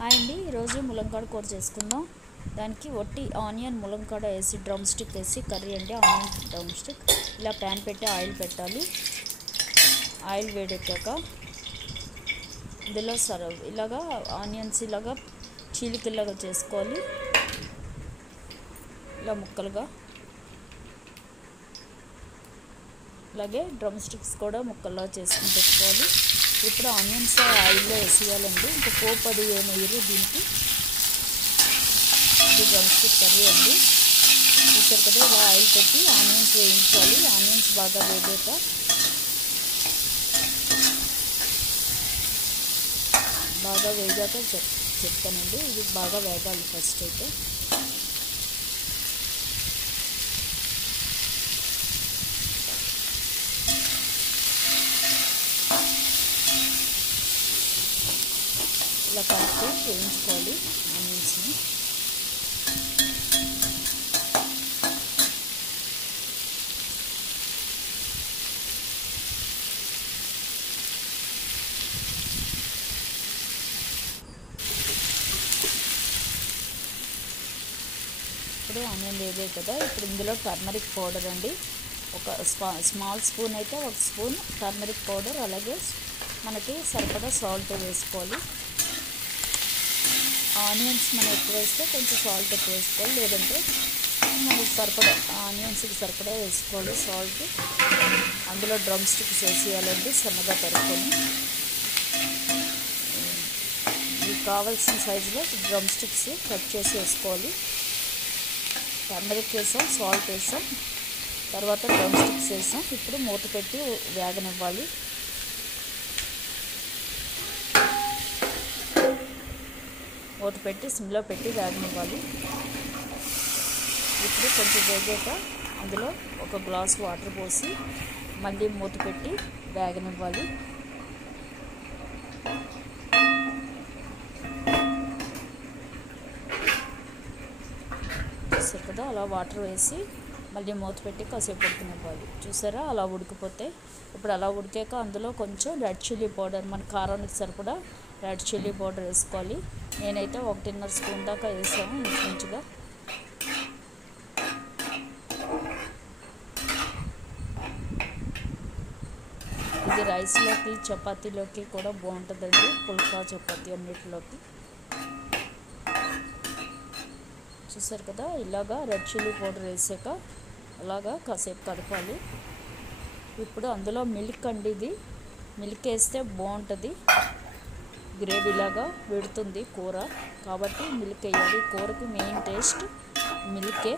Hi అండి, ఈరోజు ములంకాడ కూర చేసుకుందాం. దానికి ఒట్టి ఆనియన్ ములంకాడ వేసి డ్రమ్ స్టిక్ వేసి కర్రీ అండి. ఆనియన్ డ్రమ్ స్టిక్ ఇలా ప్యాన్ పెట్టి ఆయిల్ పెట్టాలి. ఆయిల్ వేడెక్కాక ఇందులో ఇలాగా ఆనియన్స్ ఇలాగా చీలికల్లాగా చేసుకోవాలి. ఇలా ముక్కలుగా, అలాగే డ్రమ్ స్టిక్స్ కూడా ముక్కల్లా చేసుకుని పెట్టుకోవాలి. ఇప్పుడు ఆనియన్స్ ఆయిల్లో వేసేయాలండి. ఇంకా పోపు అది ఏమయ్యారు దీనికి. ఇది డ్రమ్ స్టిక్ కర్రీ అండి. చూసారు కదా, ఇలా ఆయిల్ పెట్టి ఆనియన్స్ వేయించాలి. ఆనియన్స్ బాగా వేగాక చెప్తానండి. ఇది బాగా వేగాలి ఫస్ట్ అయితే. ఇలా కలిపి వేయించుకోవాలి ఆనియన్స్ని. ఇప్పుడు ఆనియన్ వేగాయి కదా, ఇప్పుడు ఇందులో టర్మరిక్ పౌడర్ అండి. ఒక స్మాల్ స్పూన్ అయితే ఒక స్పూన్ టర్మరిక్ పౌడర్, అలాగే మనకి సరిపడా సాల్ట్ వేసుకోవాలి. ఆనియన్స్ మనం ఎక్కువ వేస్తే కొంచెం సాల్ట్ ఎక్కువ వేసుకోవాలి, లేదంటే మనకి సరిపడా ఆనియన్స్కి సరిపడా వేసుకోవాలి సాల్ట్. అందులో డ్రమ్ స్టిక్స్ వేసేయాలండి సన్నగా తరుక్కొని. మీకు కావాల్సిన సైజులో డ్రమ్ స్టిక్స్ కట్ చేసి వేసుకోవాలి. టర్మరిక్ వేసాం, సాల్ట్ వేసాం, తర్వాత డ్రమ్ స్టిక్స్ వేసాం. ఇప్పుడు మూత పెట్టి వేగనివ్వాలి. మూత పెట్టి సిమ్లో పెట్టి వేగనివ్వాలి. ఇప్పుడు కొంచెం వేగాక అందులో ఒక గ్లాస్ వాటర్ పోసి మళ్ళీ మూత పెట్టి వేగనివ్వాలి. చూసారు కదా, అలా వాటర్ వేసి మళ్ళీ మూత పెట్టి కాసేపు ఉడకనివ్వాలి. చూసారా, అలా ఉడికిపోతే ఇప్పుడు అలా ఉడికాక అందులో కొంచెం రెడ్ చిల్లీ పౌడర్, మన కారానికి సరిపడా రెడ్ చిల్లీ పౌడర్ వేసుకోవాలి. నేనైతే 1.5 స్పూన్ దాకా వేసాను ఇంచుమించుగా. ఇది రైస్లోకి చపాతీలోకి కూడా బాగుంటుందండి, పుల్కా చపాతీ అన్నిటిలోకి. చూసారు కదా, ఇలాగా రెడ్ చిల్లీ పౌడర్ వేసాక అలాగా కాసేపు కలపాలి. ఇప్పుడు అందులో మిల్క్ అండి, ఇది మిల్క్ వేస్తే బాగుంటుంది, గ్రేవీలాగా పెడుతుంది కూర, కాబట్టి మిల్క్ వేయాలి. కూరకి మెయిన్ టేస్ట్ మిల్కే.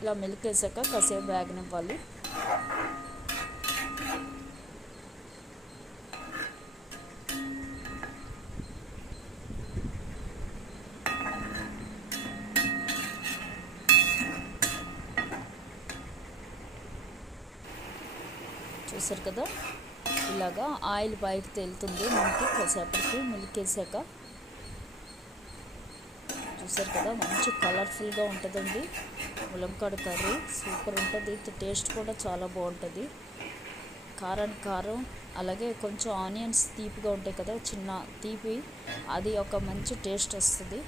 ఇలా మిల్క్ వేసాక కాసేపు వేగనివ్వాలి. చూసారు కదా, ఇలాగా ఆయిల్ పైకి తేలుతుంది మనకి కాసేపటికి మిల్క్ వేసాక. చూసారు కదా, మంచి కలర్ఫుల్గా ఉంటుందండి ములంకాడ కర్రీ. సూపర్ ఉంటుంది, టేస్ట్ కూడా చాలా బాగుంటుంది. కారం, అలాగే కొంచెం ఆనియన్స్ తీపిగా ఉంటాయి కదా, చిన్న తీపి, అది ఒక మంచి టేస్ట్ వస్తుంది.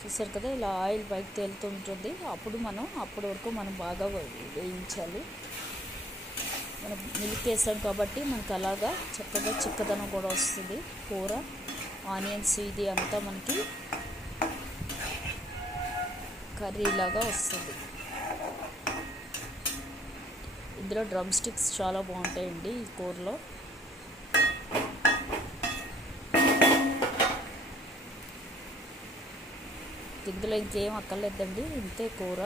చూసారు కదా, ఇలా ఆయిల్ పైకి తేలుతుంటుంది. అప్పటి వరకు మనం బాగా వేయించాలి. మనం మిల్క్ వేసాం కాబట్టి మనకు అలాగా చక్కగా చిక్కదనం కూడా వస్తుంది కూర. ఆనియన్స్ ఇది అంతా మనకి కర్రీలాగా వస్తుంది. ఇందులో డ్రమ్ స్టిక్స్ చాలా బాగుంటాయండి ఈ కూరలో. ఇందులో ఇంకేం అక్కర్లేదండి, ఇంతే కూర.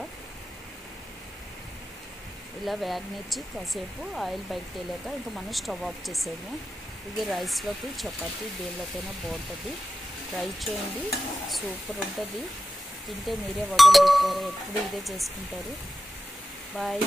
ఇలా వేగనిచ్చి కాసేపు ఆయిల్ పైకి తేలాక ఇంకా మనం స్టవ్ ఆఫ్ చేసాము. ఇది రైస్లోకి చపాతీ దేనిలోకైనా బాగుంటుంది. ట్రై చేయండి, సూపర్ ఉంటుంది. తింటే మీరే వదలలేకపోతారు, ఎప్పుడు ఇదే చేసుకుంటారు. బాయ్.